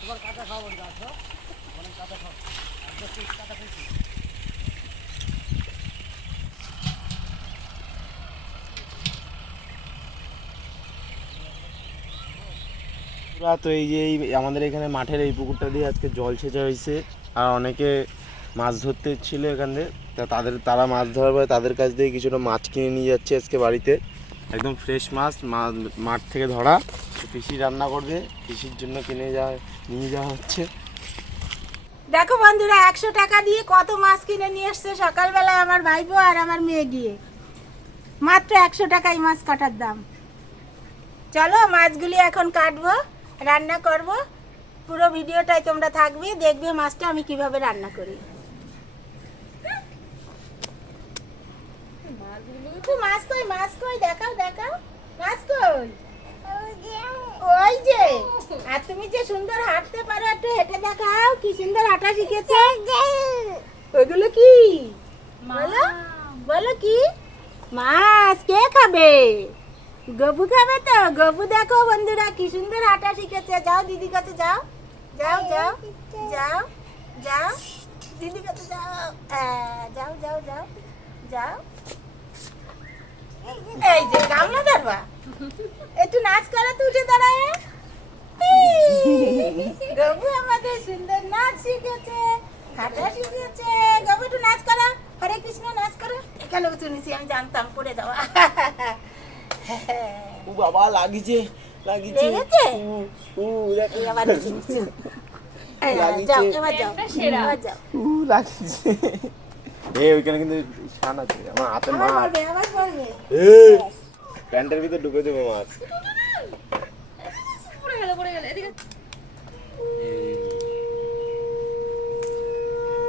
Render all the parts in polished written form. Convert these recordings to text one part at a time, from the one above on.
তোমার কাঁচা খাওয়াবো গাছ অনেক কাঁচা খাও কাঁচা খাইছি। তো এই যে আমাদের এখানে মাঠের এই পুকুরটা দিয়ে আজকে জল সেচা হয়েছে, আর অনেকে মাছ ধরতে ছিল এখানে, তারা মাছ ধরার পরে তাদের কাছ থেকে কিছুটা মাছ কিনে নিয়ে যাচ্ছে আজকে বাড়িতে, একদম ফ্রেশ মাছ মাঠ থেকে ধরা। পিসি রান্না করবে, পিসির জন্য নিয়ে যাওয়া হচ্ছে। দেখো বন্ধুরা, 100 টাকা দিয়ে কত মাছ কিনে নিয়ে এসছে সকালবেলায় আমার ভাইপো আর আমার মেয়ে গিয়ে। মাত্র 100 টাকায় মাছ কাটার দাম। চলো মাছগুলি এখন কাটবো, রান্না করব। পুরো ভিডিওটাই তোমরা থাকবে, দেখবে মাছটা আমি কিভাবে রান্না করি। মাছ কই দেখাও মাছ কই? ওই যে। আর তুমি যে সুন্দর হাঁটতে পারো, একটু হেঁটে দেখাও, কি সুন্দর হাঁটা শিখেছো। ওইগুলো কি বলো কি মাছ? কে খাবে? গবু খাবে তো। গবু দেখো বন্ধুরা কি সুন্দর হাঁটা শিখেছে। যাও দিদি কাছে যাও, যাও যাও যাও যাও দিদি কাছে যাও, যাও যাও যাও যাও। এই যে গামলা ধরবা, একটু নাচ করা তো, উঠে দাঁড়ায়। গবু আমাদের সুন্দর নাচ শিখেছে, হাঁটা শিখেছে। গবু একটু নাচ করা, হরে কৃষ্ণ নাচ করা। এখানে শুনেছি, আমি জানতাম পড়ে যাওয়া। ও বাবা লাগিছে লেগেছে। এই আবার লাগিছে। যাও এবার যাও, এবার যাও। লাগিছে। ওইখানে কিন্তু শান আছে, আমার হাতে মাছ। আবার পড়বে। প্যান্টের ভিতর ঢুকে দেবো মাছ।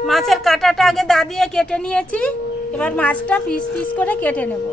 মাছের কাঁটাটা আগে দা দিয়ে কেটে নিয়েছি, এবার মাছটা পিস পিস করে কেটে নেব।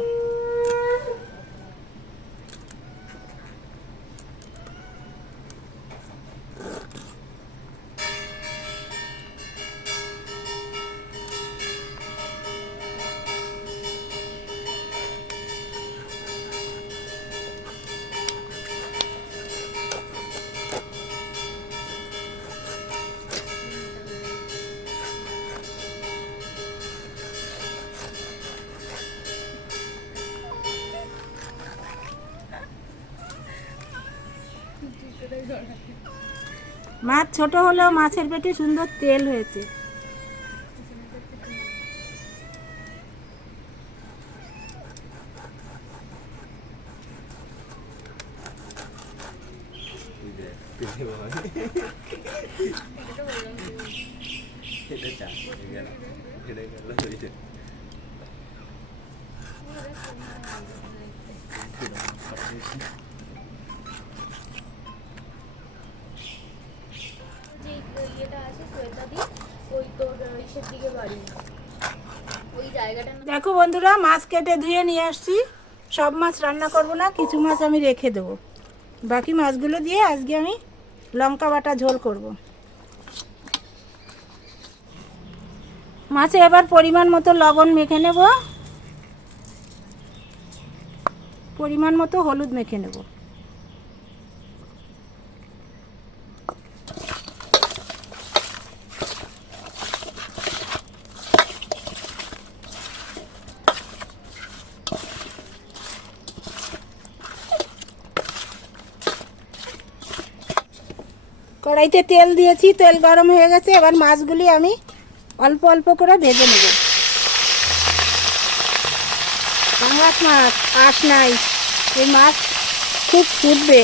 মাছ ছোট হলেও মাছের পেটে সুন্দর তেল হয়েছে। দেখো বন্ধুরা, মাছ কেটে ধুয়ে নিয়ে আসছি। সব মাছ রান্না করব না, কিছু মাছ আমি রেখে দেবো। বাকি মাছগুলো দিয়ে আজকে আমি লঙ্কা বাটা ঝোল করব। মাছে এবার পরিমাণ মতো লবণ মেখে নেব, পরিমাণ মতো হলুদ মেখে নেব। কড়াইতে তেল দিয়েছি, তেল গরম হয়ে গেছে। এবার মাছগুলি আমি অল্প অল্প করে ভেজে নেব। পাঙ্গাস মাছ, আঁশ নাই, এই মাছ খুব ফুটবে।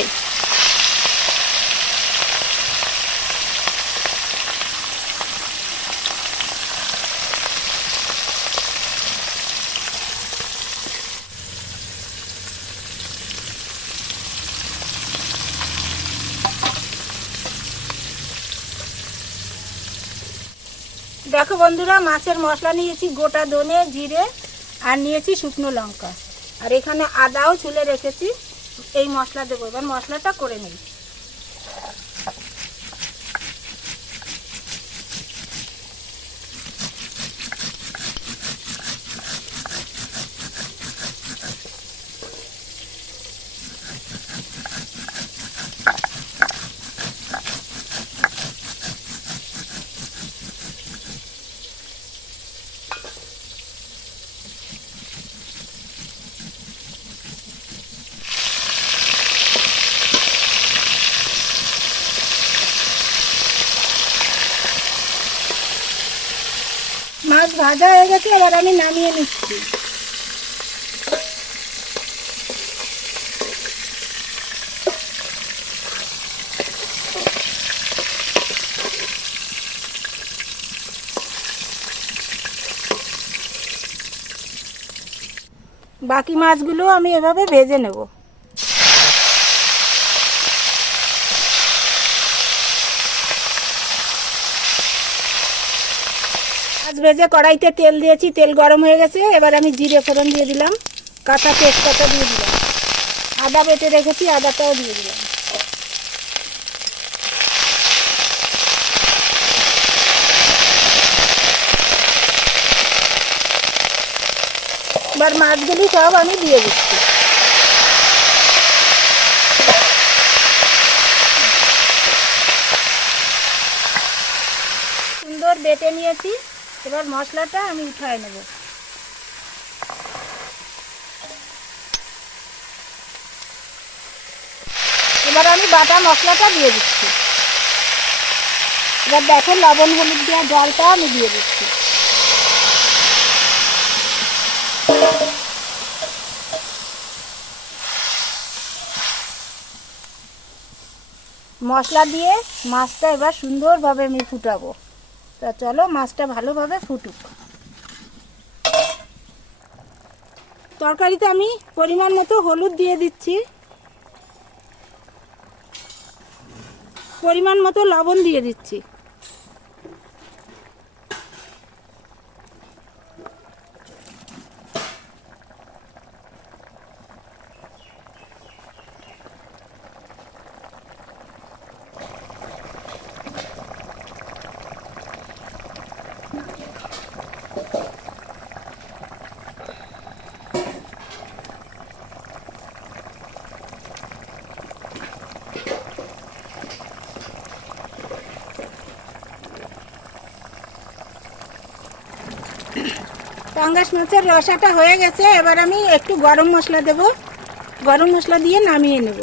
দেখো বন্ধুরা, মাছের মশলা নিয়েছি গোটা ধনে, জিরে আর নিয়েছি শুকনো লঙ্কা, আর এখানে আদাও ছুলে রেখেছি। এই মশলা দেবো, এবার মশলাটা করে নিই। মাছ ভাজা হয়ে গেছে, এবার আমি নামিয়ে নিচ্ছি। বাকি মাছগুলো আমি এভাবে ভেজে নেব। মাছ ভেজে কড়াইতে তেল দিয়েছি, তেল গরম হয়ে গেছে। এবার আমি জিরে ফোড়ন দিয়ে দিলাম, কাঁচা তেজপাতা দিয়ে দিলাম, আদা বেটে রেখেছি, আদাটাও দিয়ে দিলাম। এবার মাছগুলি সব আমি দিয়ে দিচ্ছি। সুন্দর বেটে নিয়েছি, এবার মশলাটা আমি উঠায় নেব। এবার আমি বাটা মশলাটা দিয়ে দিচ্ছি। এবার দেখো, লবণ হলুদ দেওয়া জলটা আমি দিয়ে দিচ্ছি। মশলা দিয়ে মাছটা এবার সুন্দরভাবে আমি ফুটাবো। তা চলো, মাছটা ভালোভাবে ফুটুক। তরকারিতে আমি পরিমাণ মতো হলুদ দিয়ে দিচ্ছি, পরিমাণ মতো লবণ দিয়ে দিচ্ছি। পাঙ্গাস মাছের রসাটা হয়ে গেছে, এবার আমি একটু গরম মশলা দেব, গরম মশলা দিয়ে নামিয়ে নেব।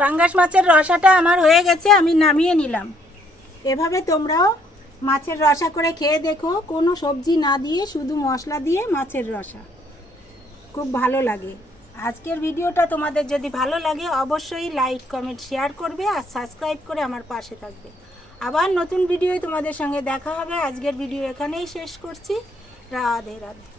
পাঙ্গাস মাছের রসাটা আমার হয়ে গেছে, আমি নামিয়ে নিলাম। এভাবে তোমরাও মাছের রসা করে খেয়ে দেখো, কোনো সবজি না দিয়ে শুধু মশলা দিয়ে মাছের রসা, খুব ভালো লাগে। আজকের ভিডিওটা তোমাদের যদি ভালো লাগে অবশ্যই লাইক কমেন্ট শেয়ার করবে আর সাবস্ক্রাইব করে আমার পাশে থাকবে। আবার নতুন ভিডিওয় তোমাদের সঙ্গে দেখা হবে। আজকের ভিডিও এখানেই শেষ করছি। রাধে রাধে।